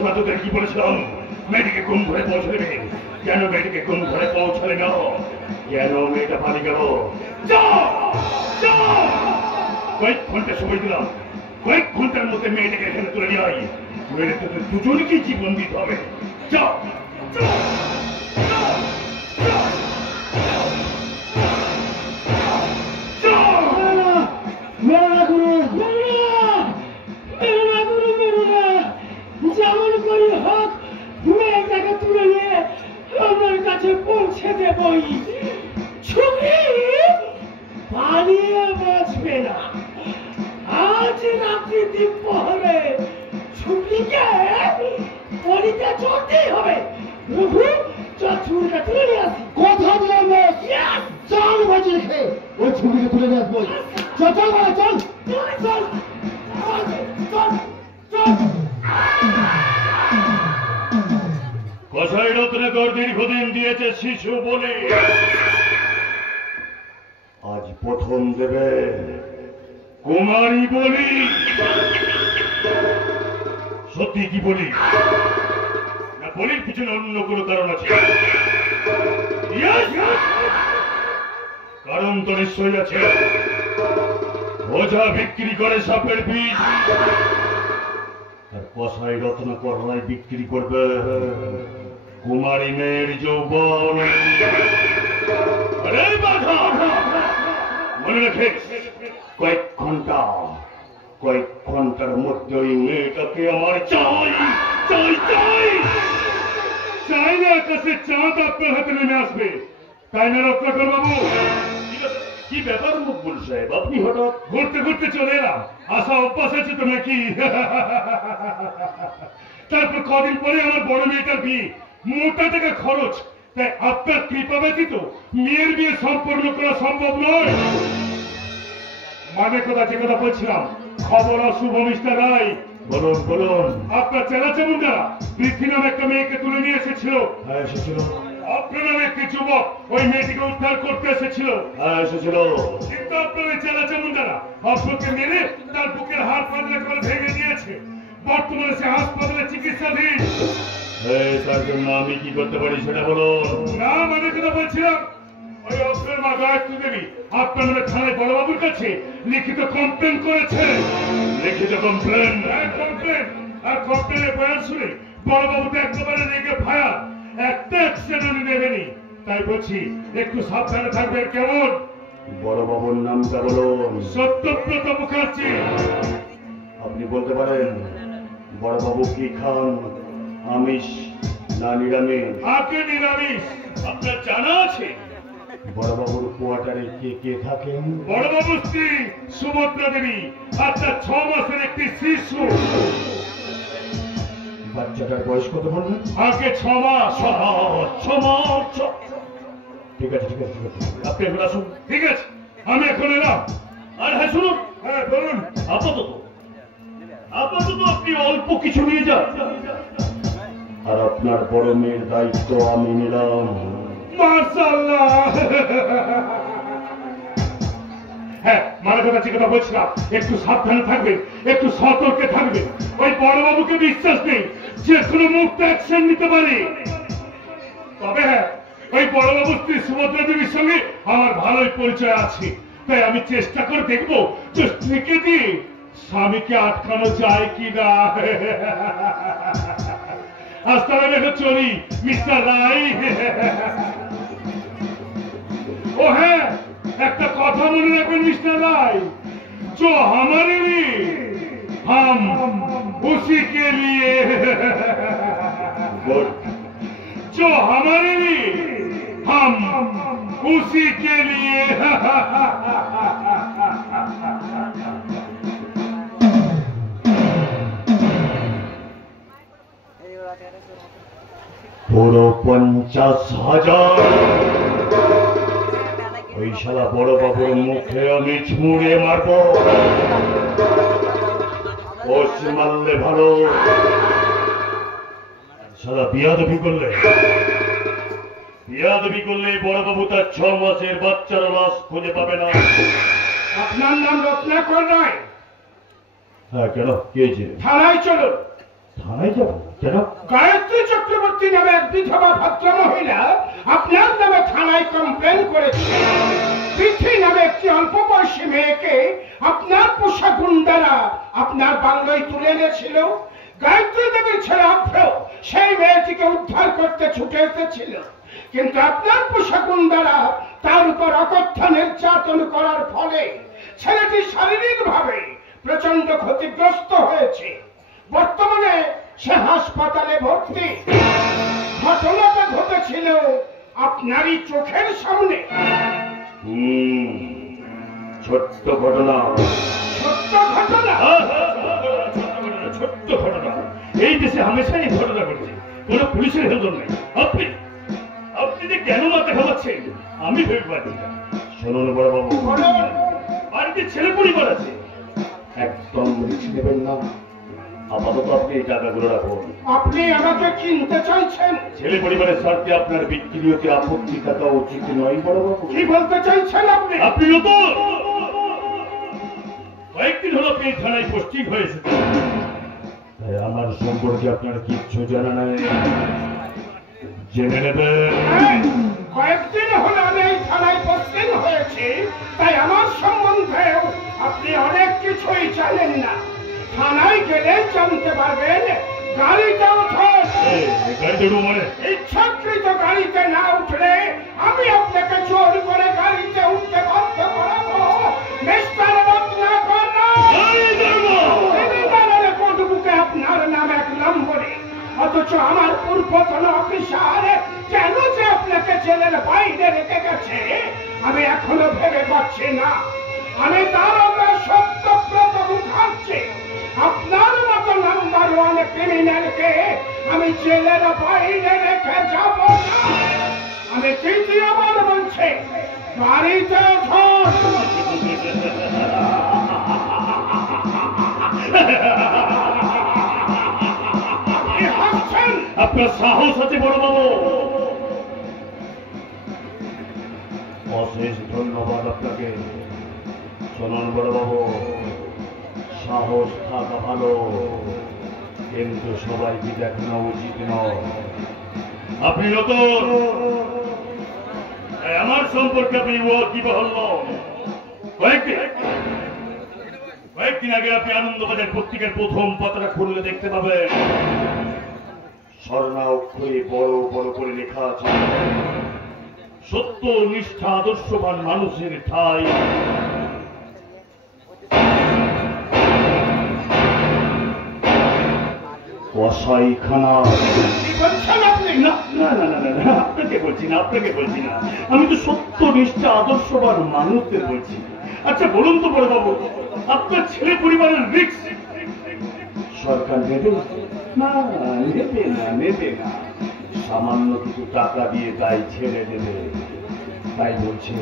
শোনা তোদের কি বলেছিলাম? মেয়েটিকে কোন ঘরে পৌঁছে দেবে? কেন মেয়েটিকে কোন ঘরে পৌঁছালে না? কেন মেয়েটা পালিয়ে গেল? কয়েক ঘন্টা সময় দিলাম, কয়েক ঘন্টার মধ্যে মেয়েটাকে এখানে তুলে নিয়ে আই। মেয়েটা তোদের দুজনকেই জীবন দিতে হবে। যাও যেমন করে হোক মেয়েটাকে তুলে নিয়ে আমার কাছে পৌঁছে দেবই। ছুটি পালিয়ে বাঁচবে না। আজ রাত্রি দ্বীপহরে ছুটিকে পরিতে চড়তেই হবে। রঘু চল ছুটিটা তুলে নিয়ে আসি। কথা বলবো চল বাজি রেখে ওই ছুটিকে তুলে নিয়ে আসবো। চল চল বাবা চল চল চল চল। কসাই রত্নাকর দীর্ঘদিন দিয়েছে শিশু বলে, আজ প্রথম দেবে কুমারী বলি। সত্যি কি বলি না বলির পিছনে অন্য কোনো কারণ আছে? কারণ তো নিশ্চয়ই আছে। ওঝা বিক্রি করে সাপের বীজ, আর কসাই রত্নাকর রায় বিক্রি করবে কুমারী মেয়ের যৌবন। আরে বাধা, মনে রেখে কয়েক ঘন্টার মধ্যে ওই মেয়েটাকে আমার চাই চাই চাই চাই না। আকাশে চাঁদ আপনার হাতে নেমে আসবে, তাই না রত্নাকর বাবু? কি ব্যাপার মকবুল সাহেব, আপনি হঠাৎ ঘুরতে ঘুরতে চলে এলাম? আসা অভ্যাস আছে তো নাকি? তারপর কদিন পরে আমার বড় মেয়েটার বিয়ে, মোটা টাকা খরচ, তাই আপনার কৃপা ব্যতীত মেয়ের বিয়ে সম্পন্ন করা সম্ভব নয়। মানে যে কথা বলছিলাম, খবর অশুভ মিস্টার রায়। বলুন বলুন। আপনার চেলা চামুন্ডারা পৃথ্বী নামে একটা মেয়েকে তুলে নিয়ে এসেছিল। হ্যাঁ এসেছিল। আপনার নামে একটি যুবক ওই মেয়েটিকে উদ্ধার করতে এসেছিল। হ্যাঁ এসেছিল। কিন্তু আপনার ওই চেলা চামুন্ডারা আপনাকে মেরে তার বুকের হাড় পাতলা করে ভেঙে দিয়েছে। বর্তমানে সে হাসপাতালে চিকিৎসাধীন। তার জন্য আমি কি করতে পারি সেটা বলুন। না মানে কথা বলছিলাম, ওই অক্ষের মা গায়ত্রী দেবী আপনার নামে থানায় বড়বাবুর কাছে লিখিত কমপ্লেন করেছে। লিখিত কমপ্লেন? কমপ্লেন। আর কমপ্লেনের বয়ান শুনে বড়বাবু তো একেবারে রেগে ফায়ার, একটা অ্যাকশন উনি নেবেনি। তাই বলছি একটু সাবধানে থাকবেন। কেমন? বড়বাবুর নামটা বলুন। সত্যব্রত মুখার্জি। আপনি বলতে পারেন বড়বাবু কি খান, আমিষ না নিরামিষ? আপনি নিরামিষ। আপনার জানা আছে বড়বাবুর কোয়ার্টারে কে কে থাকেন? বড়বাবুর স্ত্রী সুভদ্রা দেবী আর তার 6 মাসের একটি শিশু। বাচ্চাটার বয়স কত বললেন? আগে 6 মাস। 6 মাস। ঠিক আছে ঠিক আছে ঠিক আছে, আপনি এখন আসুন। ঠিক আছে আমি এখন এলাম। আর হ্যাঁ শুনুন। হ্যাঁ বলুন। আপাতত আপনি অল্প কিছু নিয়ে যান, আর আপনার বড় মেয়ের দায়িত্ব আমি নিলাম। মাশাআল্লাহ। হ্যাঁ মানে কথা বলছিলাম, একটু সাবধানে থাকবেন, একটু সতর্কে থাকবেন। ওই বড়বাবুকে বিশ্বাস নেই, যে কোনো মুহূর্তে অ্যাকশন নিতে পারে। তবে হ্যাঁ ওই বড়বাবুর স্ত্রী সুভদ্রা দেবীর সঙ্গে আমার ভালোই পরিচয় আছে, তাই আমি চেষ্টা করে দেখবো যে স্ত্রীকে দিয়ে স্বামীকে আটকানো যায় কিনা। আজ তাহলে দেখো চলি মিস্টার রায়। ও হ্যাঁ একটা কথা মনে রাখবেন মিস্টার রায়, जो हमारे लिए हम उसी के लिए, जो हमारे लिए हम उसी के लिए। পুরো 50,000 ওই শালা বড় বাবুর মুখে আমি ছুঁড়ে মারবো। ওস মারলে ভালো, শালা বিয়াদবি করলে বড় বাবু তার 6 মাসের বাচ্চার লাশ খুঁজে পাবে না। আপনার নাম রত্নাকর রায়? হ্যাঁ কেন কি হয়েছে? থানায় চলো, থানায় যাবো কেন? গায়ত্রী চক্রবর্তী নামে এক বিধবা ভদ্র মহিলা আপনার নামে থানায় কমপ্লেন করেছে। পৃথ্বী নামে একটি অল্প বয়সী মেয়েকে আপনার পোষা গুন্ডারা আপনার বাংলায় তুলে এনেছিল। গায়ত্রী দেবীর ছেলে অভ্র সেই মেয়েটিকে উদ্ধার করতে ছুটে এসেছিল, কিন্তু আপনার পোষা গুন্ডারা তার উপর অকথ্য নির্যাতন করার ফলে ছেলেটি শারীরিকভাবে প্রচন্ড ক্ষতিগ্রস্ত হয়েছে। বর্তমানে সে হাসপাতালে ভর্তি। ঘটনাটা ঘটেছিল আপনারই চোখের সামনে। ছোট্ট ঘটনা। ছোট্ট ঘটনা? ছোট্ট ঘটনা। এই দেশে হামেশাই ঘটনা ঘটছে, কোনো পুলিশের হেলদোল নেই। আপনি আপনি যে কেন মাথা খাওয়াচ্ছেন আমি ভেবে পারি না। শুনুন বড় বাবু, বাড়িতে ছেলে পরিবার আছে, একদম রিস্ক নেবেন না। আপাতত আপনি এই টাকাগুলো রাখুন। আপনি আমাকে চিনতে চাইছেন? ছেলে পরিবারের স্বার্থে আপনার বিক্রি হতে আপত্তি থাকা উচিত নয় বড় বাবু। কি বলতে চাইছেন আপনি? আপনি নতুন কয়েকদিন হলো আপনি থানায় পোস্টিং হয়েছে, তাই আমার সম্পর্কে আপনার কিচ্ছু জানা নাই, জেনে নেবেন। কয়েকদিন হলো আমি এই থানায় পোস্টিং হয়েছি, তাই আমার সম্বন্ধেও আপনি অনেক কিছুই জানেন না। থানায় গেলে জানতে পারবেন। গাড়িতে ওঠেন। গাড়িতে উঠবো মানে? ইচ্ছাকৃত গাড়িতে না উঠলে আমি আপনাকে জোর করে গাড়িতে উঠতে বাধ্য করাবো। মিস্টার রত্নাকর, কোটবুকে আপনার নাম 1 নম্বরে, অথচ আমার পূর্বতন অফিসার কেন যে আপনাকে জেলের বাইরে রেখে গেছে আমি এখনো ভেবে পাচ্ছি না। আমি তার সত্যব্রত মুখার্জি, আপনার মতো নাম্বার 1 ক্রিমিনালকে আমি জেলের বাইরে রেখে যাব না। আমি তৃতীয়বার বলছি, গাড়িতে ওঠুন। আপনার সাহস আছে বড় বাবু? অশেষ ধন্যবাদ আপনাকে। শুনুন বড় বাবু, সাহস থাকা ভালো, কিন্তু সবাইকে দেখানো উচিত নয়। আপনি নতুন, আমার সম্পর্কে আপনি কি বললেন? কয়েকদিন আগে আপনি আনন্দবাজার পত্রিকার প্রথম পাতাটা খুললে দেখতে পাবেন, স্বর্ণা অক্ষরে বড় বড় করে লেখা আছে, সত্য নিষ্ঠা আদর্শবান মানুষের ঠাই কসাইখানা। আপনাকে বলছি না, আপনাকে বলছি না, আমি তো সত্য নিষ্ঠা আদর্শবান মানুষদের বলছি। আচ্ছা বলুন তো বড় বাবু, আপনার ছেলে পরিবারের রিস্ক সরকার নেবে না? নেবে না, নেবে না। সামান্য কিছু টাকা দিয়ে তাই ছেড়ে দেবে। তাই বলছে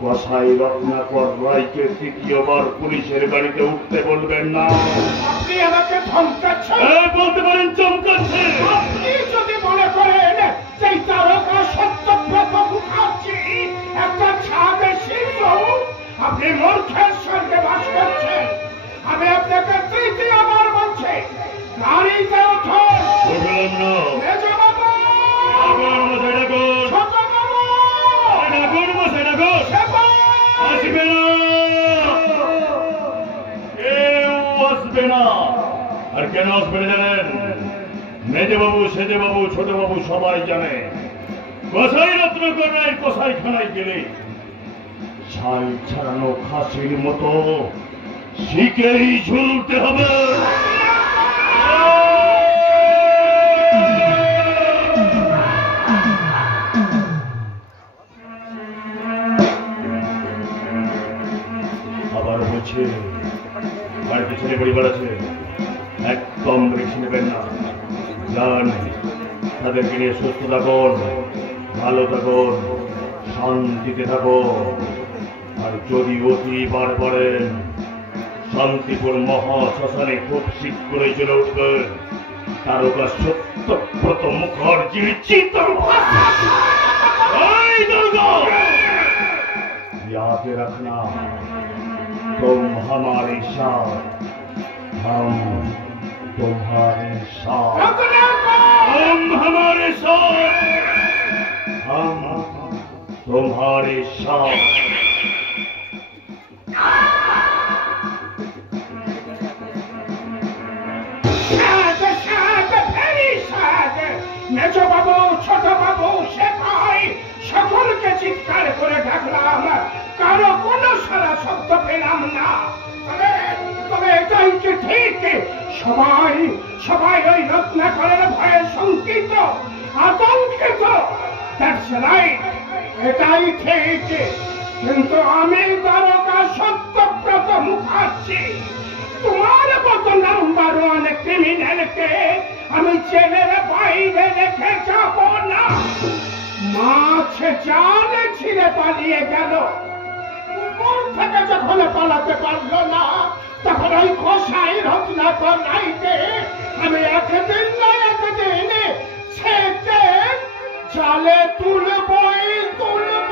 কসাই রত্নাকর রায়কে তৃতীয়বার পুলিশের গাড়িতে উঠতে বলবেন না। আপনি আমাকে ধমকাচ্ছেন? বলতে পারেন চমকাচ্ছে। আপনি যদি মনে করেন যে তারকা সত্যব্রত মুখার্জি একটা ছাদের শিল্প, আপনি মূর্খের স্বর্গে বাস করছেন। আমি আপনাকে তৃতীয়বার বলছি, গাড়িতে ওঠুন। মেজ বাবু, ছোট বাবু, আসবে না, কেউ আসবে না। আর কেন আসবে না জানেন? মেজে বাবু, সেজে বাবু, ছোট বাবু সবাই জানে, কসাই রত্নাকর রায়ের কসাইখানায় গেলে ছাল ছাড়ানো খাসির মতো শিখেই ঝুলতে হবে। আবার বলছে, বাড়িতে ছেলে পরিবার আছে, একদম রিস্ক নেবেন না। যান, তাদেরকে নিয়ে সুস্থ থাকুন, ভালো থাকুন, শান্তিতে থাকুন। আর যদি অতিবার পড়েন, শান্তিপুর মহাশ্মশানে খুব শীঘ্রই চলে উঠবেন তারকা সত্যব্রত মুখার্জির চিতা। याद रखना, तुम हमारे साथ, हम तुम्हारे साथ हम हमारे साथ हम तुम्हारे साथ মেজো বাবু, ছোট বাবু, সেপাই সকলকে চিৎকার করে ডাকলাম, কারো কোনো সারা শব্দ পেলাম না। তবে এটাই কি ঠিক? সবাই ওই রত্নাকরের ভয়ে শঙ্কিত, আতঙ্কিত। That's right, এটাই ঠিক। কিন্তু আমি দ্বারকা সত্যব্রত মুখার্জি, তোমার মতো নাম্বার 1 ক্রিমিনালকে আমি জেলের বাইরে রেখে যাব না। মাছ জাল ছিঁড়ে পালিয়ে গেল, উপর থেকে যখন পালাতে পারলো না, তখন ওই কষাই রত্নাকর নাইকে আমি একদিন না একদিন ছেঁকে জালে তুলবই তুলব।